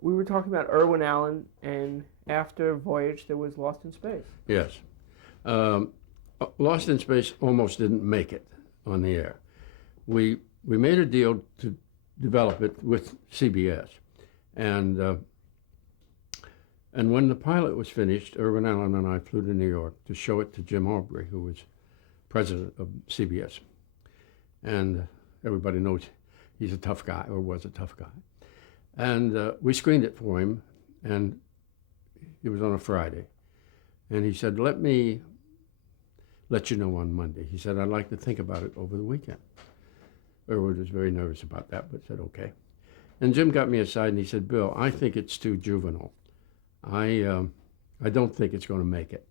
We were talking about Irwin Allen, and after Voyage, there was Lost in Space. Yes. Um, Lost in Space almost didn't make it on the air. We made a deal to develop it with CBS, and uh, and when the pilot was finished, Irwin Allen and I flew to New York to show it to Jim Aubrey, who was president of CBS, and everybody knows he's a tough guy or was a tough guy, and we screened it for him, and it was on a Friday, and he said, "Let me let you know on Monday." He said, "I'd like to think about it over the weekend." Irwin was very nervous about that, but said, "Okay." And Jim got me aside and he said, "Bill, I think it's too juvenile. I, um, I don't think it's going to make it."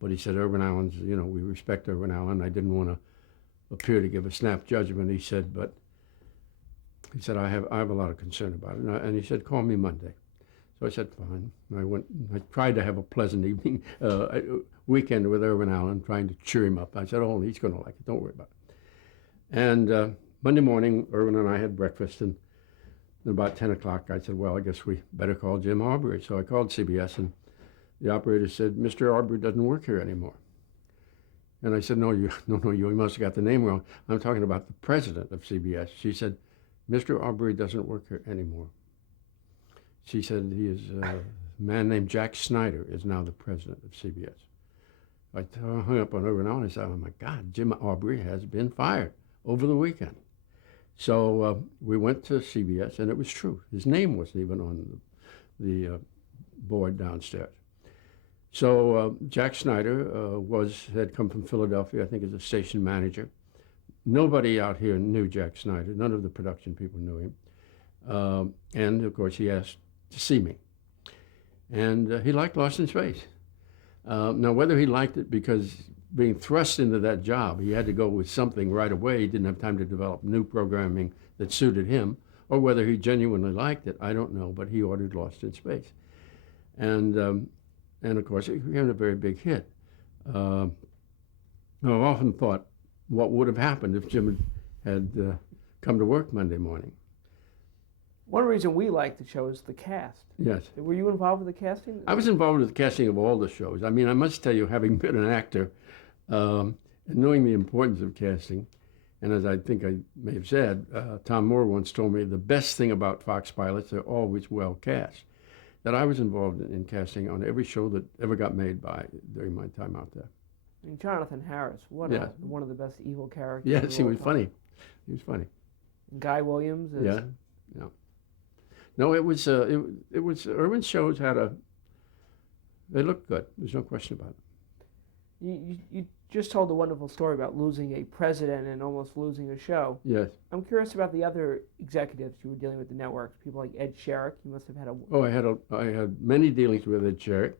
But he said, "Irwin Allen's, we respect Irwin Allen. I didn't want to appear to give a snap judgment." He said, "But," he said, I have a lot of concern about it." And he said, "Call me Monday." So I said, "Fine." I went, I tried to have a pleasant evening, weekend with Irwin Allen, trying to cheer him up. I said, "Oh, he's going to like it. Don't worry about it." And Monday morning, Irwin and I had breakfast, and about 10 o'clock, I said, "Well, I guess we better call Jim Aubrey." So I called CBS, and the operator said, "Mr. Aubrey doesn't work here anymore." And I said, "No, no, you must have got the name wrong. I'm talking about the president of CBS." She said, "Mr. Aubrey doesn't work here anymore." She said, "He is a man named Jack Snyder is now the president of CBS." I hung up on Irwin Allen and said, "Oh my God, Jim Aubrey has been fired over the weekend." So we went to CBS, and it was true. His name wasn't even on the board downstairs. So Jack Snyder had come from Philadelphia, I think, as a station manager. Nobody out here knew Jack Snyder. None of the production people knew him. And of course, he asked to see me, and he liked Lost in Space. Now, whether he liked it because being thrust into that job, he had to go with something right away. He didn't have time to develop new programming that suited him, or whether he genuinely liked it, I don't know. But he ordered Lost in Space, and of course, it became a very big hit. I've often thought what would have happened if Jim had come to work Monday morning. One reason we liked the show is the cast. Yes. Were you involved with the casting? I was involved with the casting of all the shows. I mean, I must tell you, having been an actor, and knowing the importance of casting, and as I think I may have said, Tom Moore once told me the best thing about Fox pilots, they're always well cast. That I was involved in casting on every show that ever got made during my time out there. And Jonathan Harris, one of the best evil characters. Yes, he was funny. He was funny. And Guy Williams is. Yeah, yeah. No, it was Irwin's shows they looked good. There's no question about it. You just told a wonderful story about losing a president and almost losing a show. Yes. I'm curious about the other executives you were dealing with the networks. People like Ed Sherrick. You must have had a. Oh, I had many dealings with Ed Sherrick.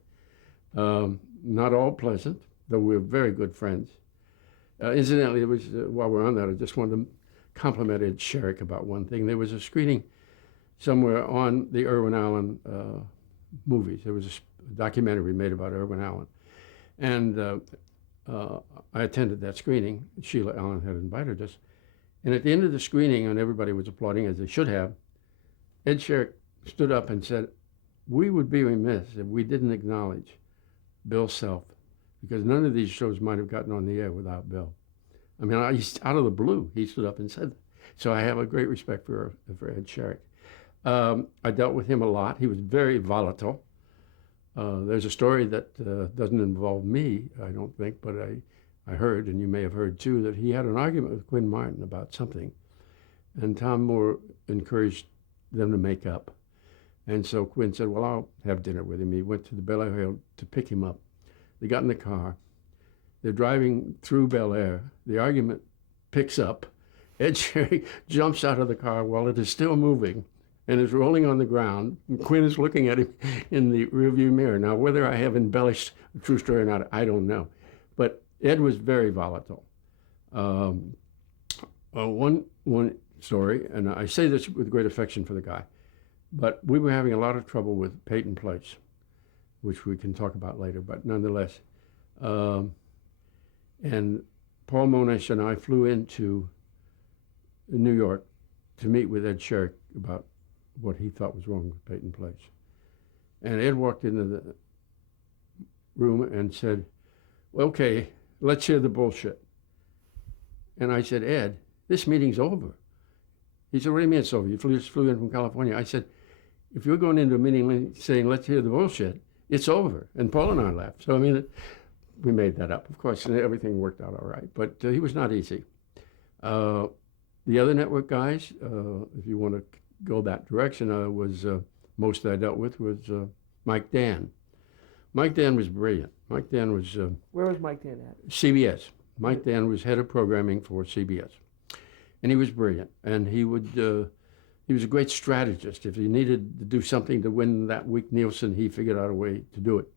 Not all pleasant, though we were very good friends. Incidentally, it was while we're on that, I just wanted to compliment Ed Sherrick about one thing. There was a screening somewhere on the Irwin Allen movies. There was a documentary made about Irwin Allen, and I attended that screening. Sheila Allen had invited us, and at the end of the screening, and everybody was applauding as they should have, Ed Sherrick stood up and said, "We would be remiss if we didn't acknowledge Bill Self, because none of these shows might have gotten on the air without Bill." I mean, out of the blue, he stood up and said that. So I have a great respect for Ed Sherrick. I dealt with him a lot. He was very volatile. There's a story that doesn't involve me, I don't think, but I heard, and you may have heard too, that he had an argument with Quinn Martin about something. And Tom Moore encouraged them to make up. And so Quinn said, "Well, I'll have dinner with him." He went to the Bel Air Hill to pick him up. They got in the car. They're driving through Bel Air. The argument picks up. Ed Sherrick jumps out of the car while it is still moving and is rolling on the ground. And Quinn is looking at him in the rearview mirror. Now, whether I have embellished the true story or not, I don't know. But Ed was very volatile. One story, and I say this with great affection for the guy, but we were having a lot of trouble with Peyton Place, which we can talk about later, but nonetheless. And Paul Monash and I flew into New York to meet with Ed Sherrick about what he thought was wrong with Peyton Place. And Ed walked into the room and said, well, okay, let's hear the bullshit. And I said, Ed, this meeting's over. He said, what do you mean it's over? You just flew in from California. I said, if you're going into a meeting saying, let's hear the bullshit, it's over. And Paul and I laughed. So, I mean, we made that up, of course, and everything worked out all right. But he was not easy. The other network guys, if you want to go that direction, was most I dealt with was Mike Dan. Mike Dan was brilliant. Mike Dan was... Where was Mike Dan at? CBS. Mike Dan was head of programming for CBS. And he was brilliant. And he was a great strategist. If he needed to do something to win that week Nielsen, he figured out a way to do it.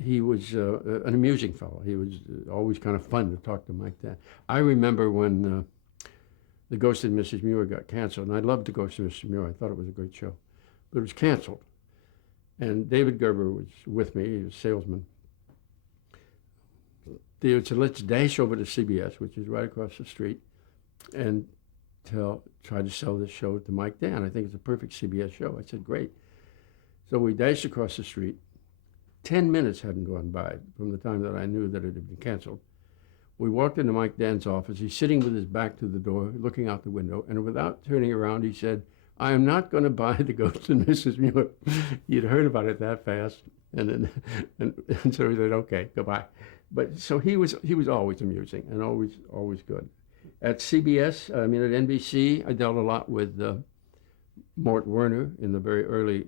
He was an amusing fellow. He was always kind of fun to talk to Mike Dan. I remember when The Ghost of Mrs. Muir got canceled, and I loved The Ghost of Mrs. Muir. I thought it was a great show. But it was canceled. And David Gerber was with me. He was a salesman. They said, let's dash over to CBS, which is right across the street, and try to sell this show to Mike Dan. I think it's a perfect CBS show. I said, great. So we dashed across the street. 10 minutes hadn't gone by from the time that I knew that it had been canceled. We walked into Mike Dan's office. He's sitting with his back to the door, looking out the window, and without turning around, he said, I am not going to buy The Ghost of Mrs. Muir. You'd heard about it that fast. And so he said, okay, goodbye. But so he was always amusing and always good. At CBS, at NBC, I dealt a lot with Mort Werner in the very early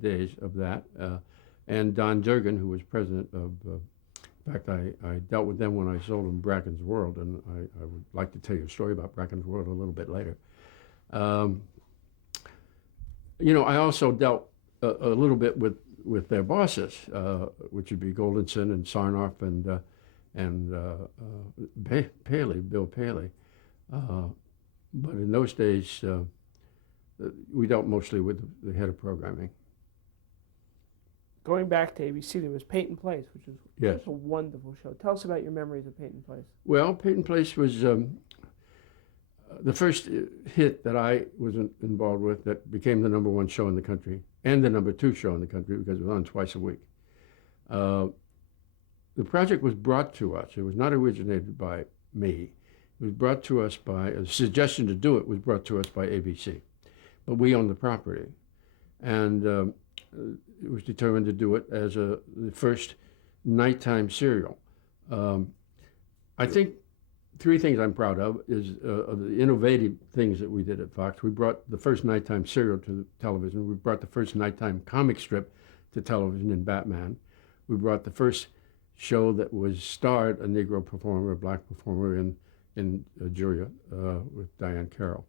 days of that, and Don Durgan, who was president of, in fact, I dealt with them when I sold them Bracken's World, and I would like to tell you a story about Bracken's World a little bit later. I also dealt a little bit with their bosses, which would be Goldenson and Sarnoff and Paley, Bill Paley. But in those days, we dealt mostly with the head of programming. Going back to ABC, there was Peyton Place, which was Yes. just a wonderful show. Tell us about your memories of Peyton Place. Well, Peyton Place was the first hit that I was involved with that became the #1 show in the country and the #2 show in the country because it was on twice a week. The project was brought to us. It was not originated by me. It was brought to us by, a suggestion to do it was brought to us by ABC. But we owned the property. And it was determined to do it as the first nighttime serial. I think three things I'm proud of is of the innovative things that we did at Fox. We brought the first nighttime serial to television. We brought the first nighttime comic strip to television in Batman. We brought the first show that was starred a Negro performer, a black performer in Julia with Diane Carroll.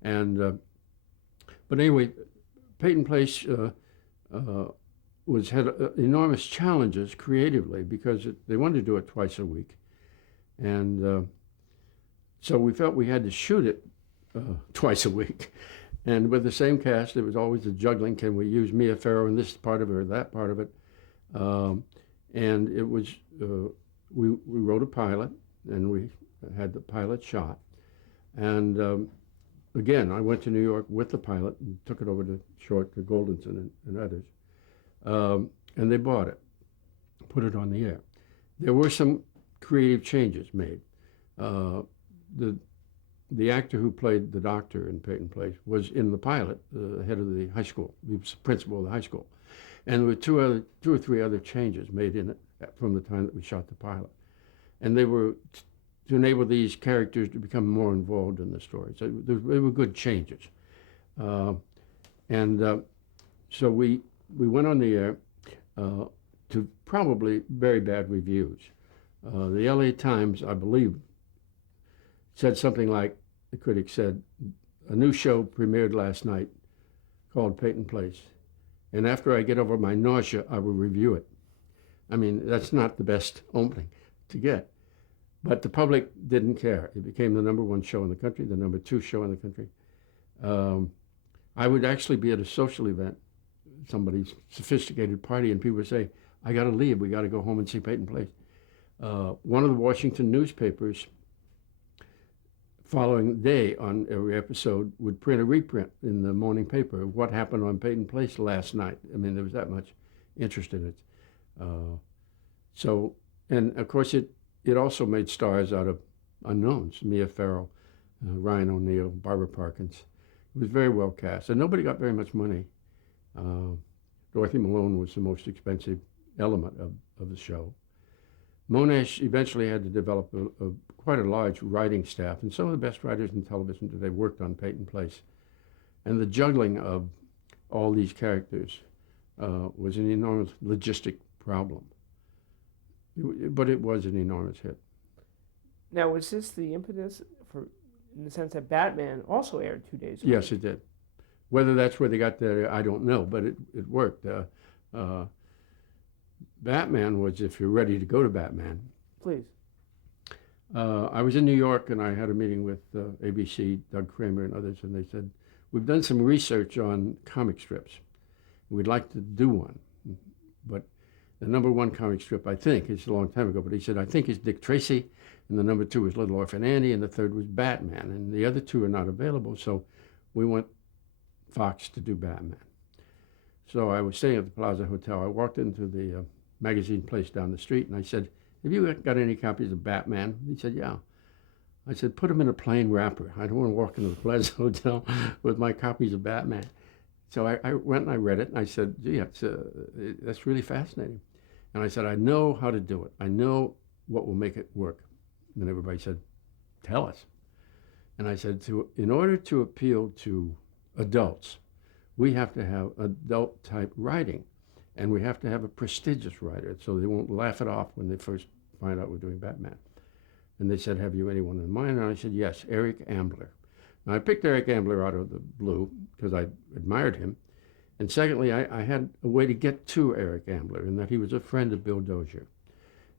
And but anyway, Peyton Place had enormous challenges creatively because they wanted to do it twice a week. And so we felt we had to shoot it twice a week. And with the same cast, it was always a juggling. Can we use Mia Farrow in this part of it or that part of it? And it was, we wrote a pilot, and we had the pilot shot. And again, I went to New York with the pilot and took it over to short to Goldenson and others. And they bought it, put it on the air. There were some creative changes made. The actor who played the doctor in Peyton Place was in the pilot, the head of the high school. He was principal of the high school. And there were two or three other changes made in it from the time that we shot the pilot. And they were to enable these characters to become more involved in the story. So they were good changes. So we went on the air to probably very bad reviews. The LA Times, I believe, said something like, the critic said, a new show premiered last night called Peyton Place. And after I get over my nausea, I will review it. I mean, that's not the best opening to get. But the public didn't care. It became the #1 show in the country, the #2 show in the country. I would actually be at a social event, somebody's sophisticated party, and people would say, I got to leave. We got to go home and see Peyton Place. One of the Washington newspapers following day on every episode would print a reprint in the morning paper of what happened on Peyton Place last night. I mean, there was that much interest in it. So, and of course, it also made stars out of unknowns. Mia Farrow, Ryan O'Neal, Barbara Parkins. It was very well cast, and nobody got very much money. Dorothy Malone was the most expensive element of the show. Monash eventually had to develop quite a large writing staff, and some of the best writers in television today worked on Peyton Place. And the juggling of all these characters was an enormous logistic problem. But it was an enormous hit. Now, was this the impetus for, in the sense that Batman also aired 2 days ago? Yes, it did. Whether that's where they got there, I don't know, but it worked. Batman was, if you're ready to go to Batman. Please. I was in New York and I had a meeting with ABC, Doug Kramer and others, and they said, we've done some research on comic strips. We'd like to do one. But the number one comic strip, I think, it's a long time ago, but he said, I think is Dick Tracy, and the number two was Little Orphan Annie, and the third was Batman, and the other two are not available, so we want Fox to do Batman. So I was staying at the Plaza Hotel. I walked into the magazine place down the street, and I said, have you got any copies of Batman? He said, yeah. I said, put them in a plain wrapper. I don't want to walk into the Plaza Hotel with my copies of Batman. So I went and I read it, and I said, gee, that's really fascinating. And I said, I know how to do it. I know what will make it work. And everybody said, tell us. And I said, in order to appeal to adults, we have to have adult-type writing, and we have to have a prestigious writer so they won't laugh it off when they first find out we're doing Batman. And they said, have you anyone in mind? And I said, yes, Eric Ambler. Now, I picked Eric Ambler out of the blue because I admired him. And secondly, I had a way to get to Eric Ambler in that he was a friend of Bill Dozier.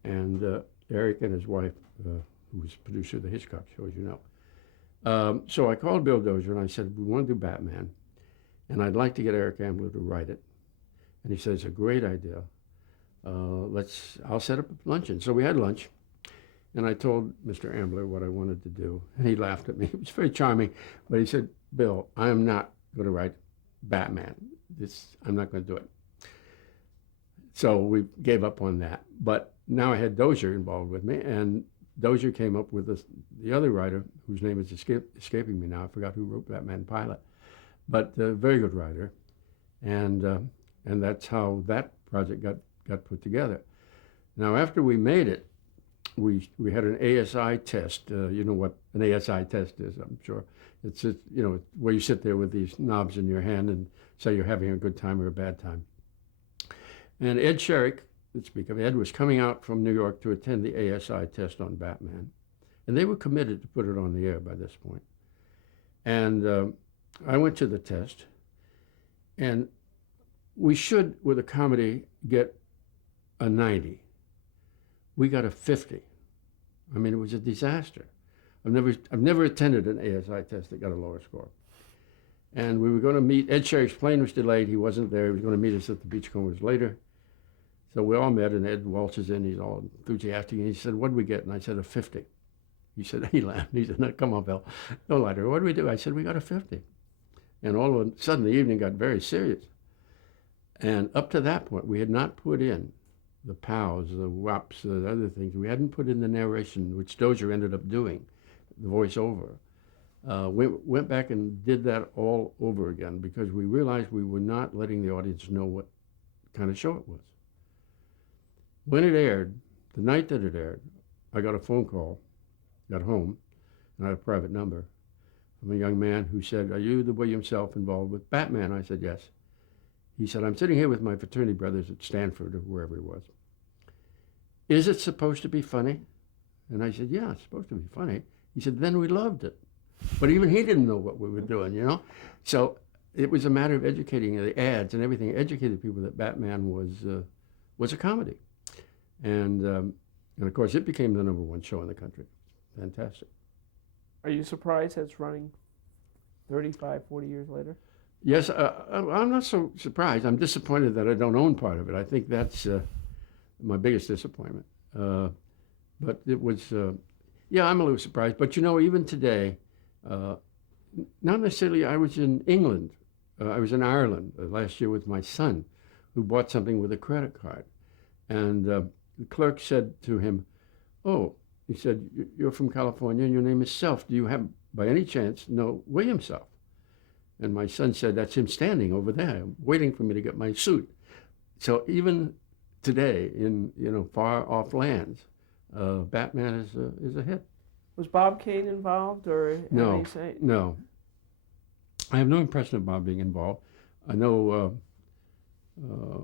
And Eric and his wife, who was producer of the Hitchcock show, as you know. So I called Bill Dozier and I said, we want to do Batman, and I'd like to get Eric Ambler to write it. And he said, it's a great idea. I'll set up a luncheon. So we had lunch, and I told Mr. Ambler what I wanted to do, and he laughed at me. It was very charming, but he said, Bill, I am not going to write Batman. I'm not going to do it. So we gave up on that. But now I had Dozier involved with me, and Dozier came up with the other writer, whose name is escaping me now. I forgot who wrote Batman Pilot, but a very good writer, and that's how that project got put together. Now, after we made it, we had an ASI test. You know what an ASI test is, I'm sure. It's just, where you sit there with these knobs in your hand and say you're having a good time or a bad time. And Ed Sherrick, let's speak of Ed, was coming out from New York to attend the ASI test on Batman. And they were committed to put it on the air by this point. And I went to the test, and we should, with a comedy, get a 90. We got a 50. I mean, it was a disaster. I've never attended an ASI test that got a lower score. And we were going to meet, Ed Sherrick's plane was delayed. He wasn't there. He was going to meet us at the Beachcombers later. So we all met, and Ed waltzes in. He's all enthusiastic, and he said, what did we get? And I said, a 50. He said, he laughed. He said, no, come on, Bill. No lighter. What do we do? I said, we got a 50. And all of a sudden, the evening got very serious. And up to that point, we had not put in the pows, the whops, the other things. We hadn't put in the narration, which Dozier ended up doing, the voiceover. We went back and did that all over again because we realized we were not letting the audience know what kind of show it was. When it aired, the night that it aired, I got a phone call, got home, and I had a private number from a young man who said, are you the William Self involved with Batman? I said, yes. He said, I'm sitting here with my fraternity brothers at Stanford or wherever he was. Is it supposed to be funny? And I said, yeah, it's supposed to be funny. He said, then we loved it. But even he didn't know what we were doing, So it was a matter of educating the ads and everything, educated people that Batman was a comedy. And of course, it became the number one show in the country. Fantastic. Are you surprised that it's running 35, 40 years later? Yes, I'm not so surprised. I'm disappointed that I don't own part of it. I think that's my biggest disappointment. But it was, I'm a little surprised. But even today, Uh, Not necessarily. I was in England. I was in Ireland last year with my son, who bought something with a credit card, and the clerk said to him, "Oh," he said, "you're from California, and your name is Self. Do you have, by any chance, know William Self?" And my son said, "That's him standing over there, waiting for me to get my suit." So even today, in far off lands, Batman is a hit. Was Bob Kane involved, or how do No, you say? no, I have no impression of Bob being involved. I know, uh, uh,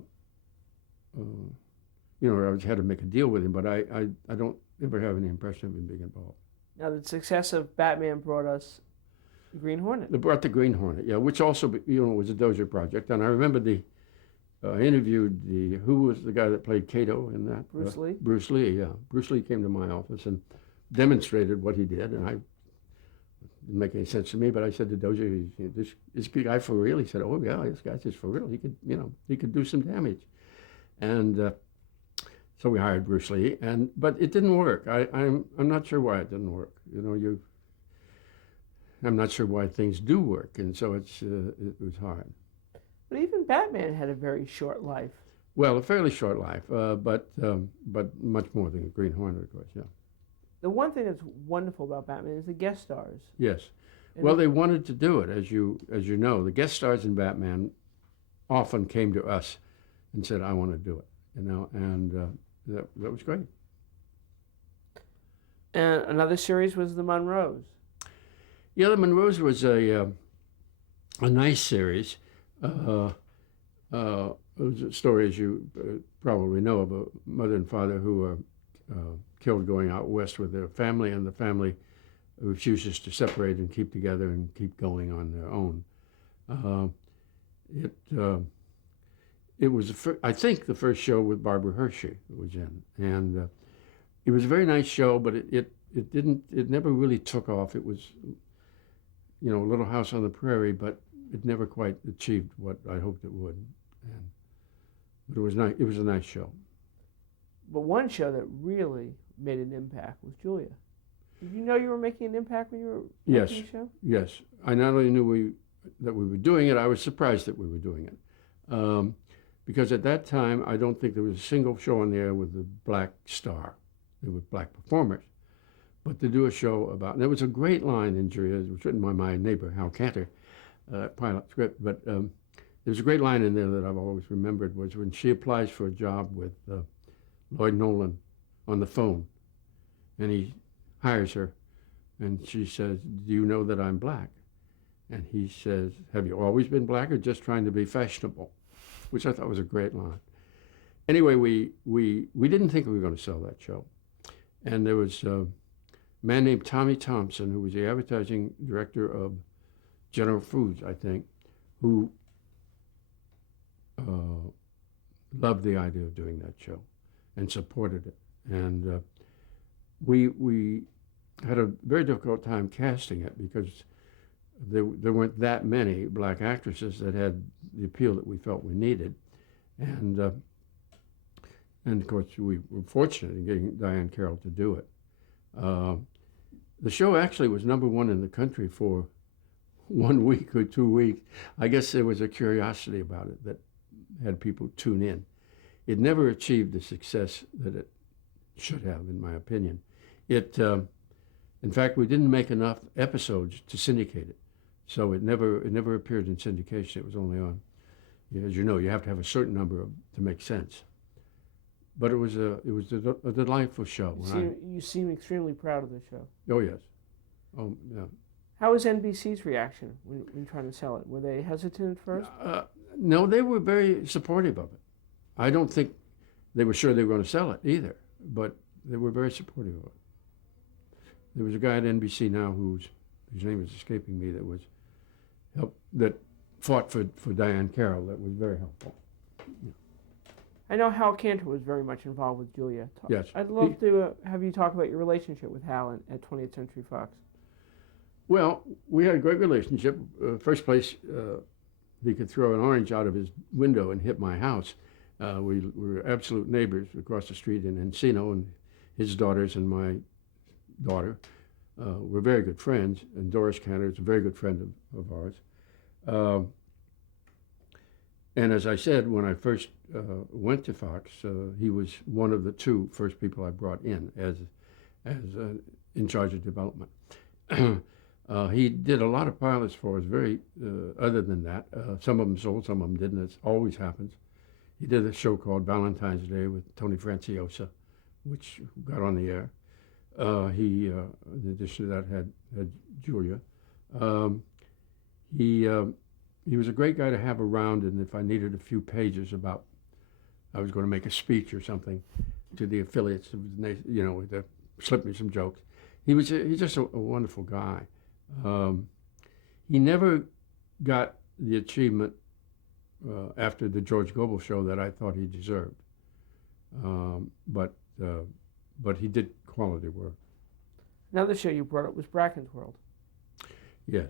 I had to make a deal with him, but I don't ever have any impression of him being involved. Now, the success of Batman brought us Green Hornet. They brought the Green Hornet, yeah, which also, was a Dozier project. And I remember interviewed who was the guy that played Kato in that? Bruce Lee? Bruce Lee, yeah. Bruce Lee came to my office and demonstrated what he did, and I didn't make any sense to me, but I said to Dozier, this guy for real? He said, "Oh yeah, this guy's just for real. He could do some damage." And so we hired Bruce Lee, but it didn't work. I'm not sure why it didn't work. I'm not sure why things do work, and so it was hard. But even Batman had a very short life. Well, a fairly short life, but much more than Green Hornet, of course. Yeah. The one thing that's wonderful about Batman is the guest stars. Yes. And Well, they wanted to do it, as you know. The guest stars in Batman often came to us and said, "I want to do it," and that was great. And another series was the Monroes. Yeah, the Monroes was a nice series. It was a story, as you probably know, of a mother and father who were killed going out west with their family, and the family refuses to separate and keep together and keep going on their own. It was, I think, the first show with Barbara Hershey was in, and it was a very nice show, but it never really took off. It was, a Little House on the Prairie, but it never quite achieved what I hoped it would. But it was nice. It was a nice show. But one show that really made an impact was Julia. Did you know you were making an impact when you were making the show? Yes. I not only knew that we were doing it, I was surprised that we were doing it. Because at that time, I don't think there was a single show on the air with a black star. There were black performers. But to do a show about, and there was a great line in Julia, it was written by my neighbor, Hal Cantor, pilot script, but there's a great line in there that I've always remembered, was when she applies for a job with Lloyd Nolan on the phone, and he hires her, and she says, "Do you know that I'm black?" And he says, "Have you always been black or just trying to be fashionable?" Which I thought was a great line. Anyway, we didn't think we were going to sell that show. And there was a man named Tommy Thompson, who was the advertising director of General Foods, I think, who loved the idea of doing that show and supported it. And we had a very difficult time casting it because there weren't that many black actresses that had the appeal that we felt we needed. And of course, we were fortunate in getting Diane Carroll to do it. The show actually was #1 in the country for 1 week or 2 weeks. I guess there was a curiosity about it that had people tune in. It never achieved the success that it should have, in my opinion. In fact, we didn't make enough episodes to syndicate it, so it never appeared in syndication. It was only on, as you know, you have to have a certain number to make sense. But it was a delightful show. You seem extremely proud of the show. Oh yes, oh yeah. How was NBC's reaction when trying to sell it? Were they hesitant at first? No, they were very supportive of it. I don't think they were sure they were going to sell it either, but they were very supportive of it. There was a guy at NBC now whose name is escaping me that fought for Diane Carroll. That was very helpful. Yeah. I know Hal Cantor was very much involved with Julia. Yes. I'd love to have you talk about your relationship with Hal at 20th Century Fox. Well, we had a great relationship. First place, he could throw an orange out of his window and hit my house. We were absolute neighbors across the street in Encino, and his daughters and my daughter we're very good friends, and Doris Cantor is a very good friend of ours. And as I said, when I first went to Fox, he was one of the two first people I brought in as in charge of development. He did a lot of pilots for us. Other than that, some of them sold, some of them didn't. It always happens. He did a show called Valentine's Day with Tony Franciosa, which got on the air. He, in addition to that, had Julia. He was a great guy to have around, and if I needed a few pages about, I was going to make a speech or something to the affiliates, to slip me some jokes. He's just a wonderful guy. He never got the achievement after the George Gobel show that I thought he deserved, but he did quality work. Another show you brought up was Bracken's World. Yes.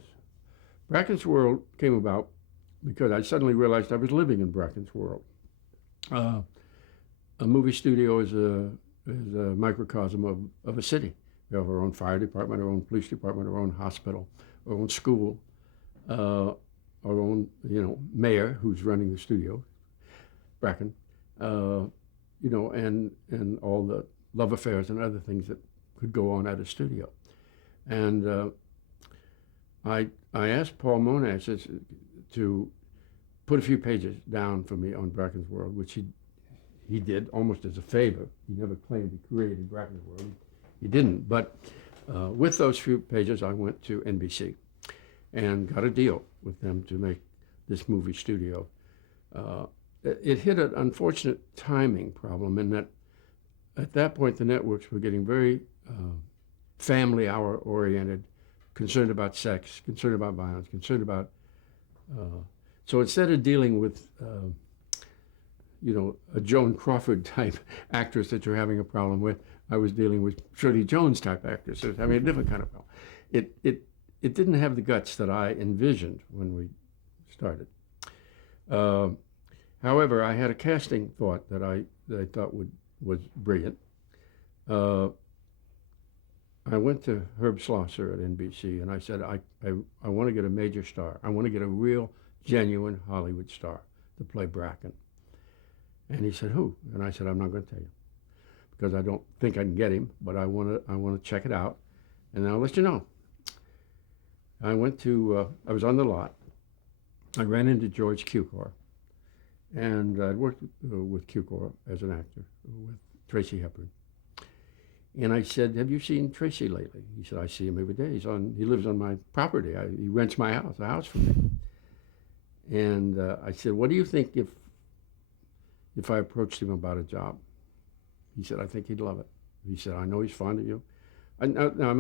Bracken's World came about because I suddenly realized I was living in Bracken's World. A movie studio is a microcosm of a city. We have our own fire department, our own police department, our own hospital, our own school, our own mayor who's running the studio, Bracken, and all the love affairs and other things that could go on at a studio. And I asked Paul Monash to put a few pages down for me on Bracken's World, which he did almost as a favor. He never claimed he created Bracken's World. He didn't. But with those few pages, I went to NBC and got a deal with them to make this movie studio. It hit an unfortunate timing problem in that at that point the networks were getting very family hour oriented, concerned about sex, concerned about violence, concerned about so instead of dealing with a Joan Crawford type actress that you're having a problem with, I was dealing with Shirley Jones type actresses having a different kind of problem. It didn't have the guts that I envisioned when we started. However, I had a casting thought that I thought was brilliant. I went to Herb Schlosser at NBC and I said, I want to get a major star. I want to get a real, genuine Hollywood star to play Bracken. And he said, who? And I said, I'm not going to tell you because I don't think I can get him, but I want to check it out, and I'll let you know. I went to, I was on the lot. I ran into George Cukor, and I'd worked with Cukor as an actor with Tracy Hepburn. And I said, have you seen Tracy lately? He said, I see him every day. He lives on my property. He rents my house, a house for me. And I said, what do you think if I approached him about a job? He said, I think he'd love it. He said, I know he's fond of you. Now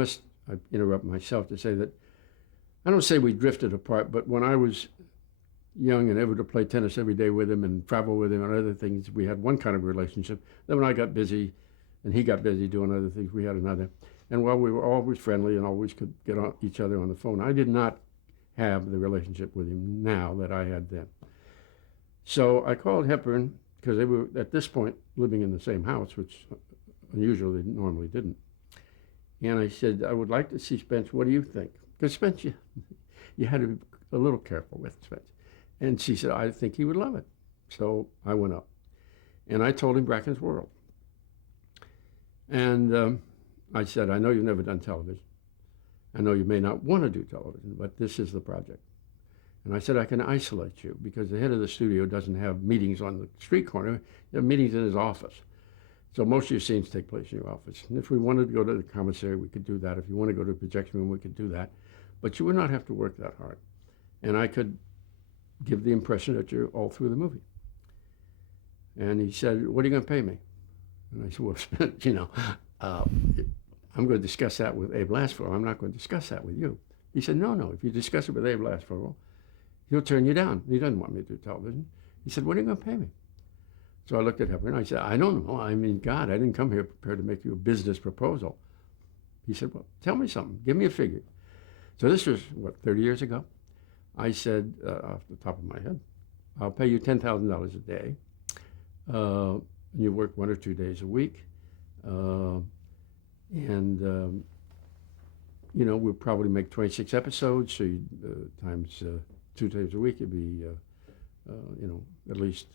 I interrupt myself to say that, I don't say we drifted apart, but when I was young and able to play tennis every day with him and travel with him and other things, we had one kind of relationship. Then when I got busy and he got busy doing other things, we had another. And while we were always friendly and always could get on each other on the phone, I did not have the relationship with him now that I had then. So I called Hepburn, because they were, at this point, living in the same house, which unusually they normally didn't. And I said, I would like to see Spence. What do you think? Because Spence, you had to be a little careful with Spence. And she said, I think he would love it. So I went up. And I told him Bracken's World. And I said, I know you've never done television. I know you may not want to do television, but this is the project. And I said, I can isolate you because the head of the studio doesn't have meetings on the street corner. You have meetings in his office. So most of your scenes take place in your office. And if we wanted to go to the commissary, we could do that. If you want to go to the projection room, we could do that. But you would not have to work that hard. And I could give the impression that you're all through the movie. And he said, what are you going to pay me? And I said, well, I'm going to discuss that with Abe Lasford. I'm not going to discuss that with you. He said, no, if you discuss it with Abe Lasford, he'll turn you down. He doesn't want me to do television. He said, what are you going to pay me? So I looked at Hepburn. I said, I don't know. I mean, God, I didn't come here prepared to make you a business proposal. He said, well, tell me something. Give me a figure. So this was, 30 years ago? I said, off the top of my head, I'll pay you $10,000 a day. You work 1 or 2 days a week. And we'll probably make 26 episodes, so you, times 2 times a week, it'd be, at least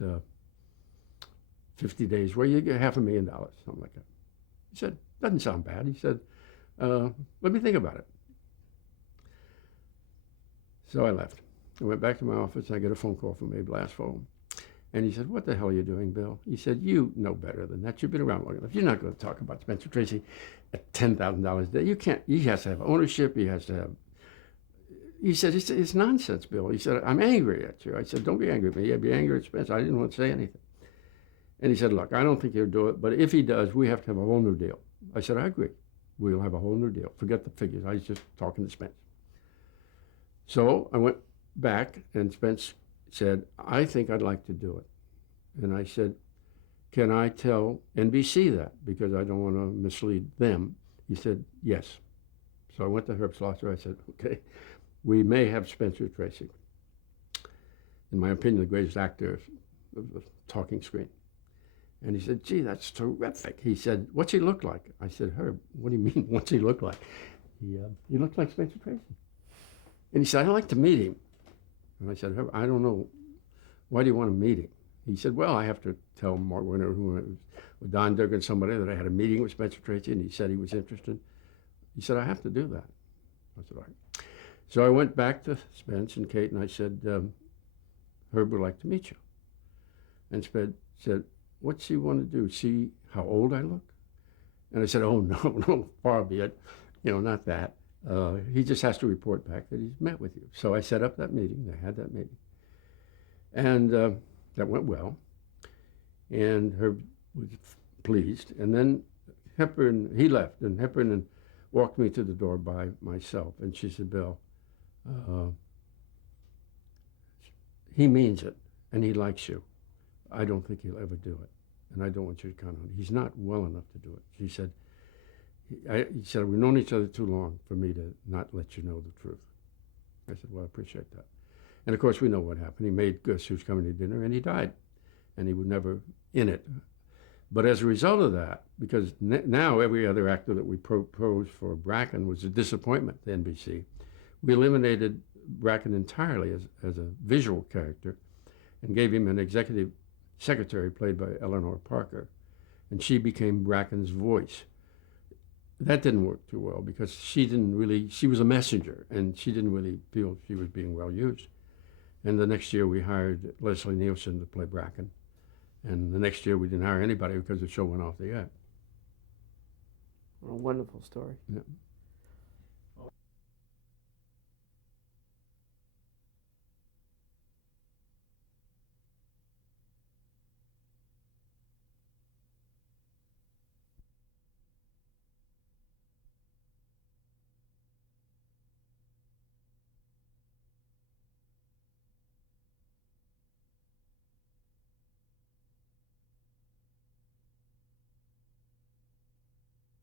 50 days where you get $500,000, something like that. He said, doesn't sound bad. He said, let me think about it. So I left. I went back to my office. I get a phone call from Abe Lasfo. And he said, what the hell are you doing, Bill? He said, you know better than that. You've been around long enough. You're not going to talk about Spencer Tracy at $10,000 a day. You can't. He has to have ownership. He has to have. He said, it's nonsense, Bill. He said, I'm angry at you. I said, don't be angry at me. Yeah, be angry at Spencer. I didn't want to say anything. And he said, look, I don't think he'll do it, but if he does, we have to have a whole new deal. I said, I agree. We'll have a whole new deal. Forget the figures. I was just talking to Spence. So I went back, and Spence said, I think I'd like to do it. And I said, can I tell NBC that? Because I don't want to mislead them. He said, yes. So I went to Herb Schlosser. I said, okay, we may have Spencer Tracy. In my opinion, the greatest actor of the talking screen. And he said, gee, that's terrific. He said, what's he look like? I said, Herb, what do you mean, what's he look like? He looked like Spencer Tracy. And he said, I'd like to meet him. And I said, Herb, I don't know. Why do you want to meet him? He said, well, I have to tell Mark Winter, with Don Durgan, somebody, that I had a meeting with Spencer Tracy, and he said he was interested. He said, I have to do that. I said, all right. So I went back to Spence and Kate, and I said, Herb would like to meet you. And Spence said, what's he want to do? See how old I look? And I said, oh, no, far be it. Not that. He just has to report back that he's met with you. So I set up that meeting. They had that meeting. And that went well. And Herb was pleased. And then Hepburn, he left. And Hepburn walked me to the door by myself. And she said, Bill, he means it. And he likes you. I don't think he'll ever do it. And I don't want you to count on it. He's not well enough to do it. She said, he said, we've known each other too long for me to not let you know the truth. I said, well, I appreciate that. And of course, we know what happened. He made Gus, who was coming to dinner, and he died. And he was never in it. But as a result of that, because now every other actor that we proposed for Bracken was a disappointment to NBC, we eliminated Bracken entirely as a visual character and gave him an executive secretary played by Eleanor Parker. And she became Bracken's voice. That didn't work too well because she was a messenger, and she didn't really feel she was being well used. And the next year we hired Leslie Nielsen to play Bracken. And the next year we didn't hire anybody because the show went off the air. What a wonderful story. Yeah.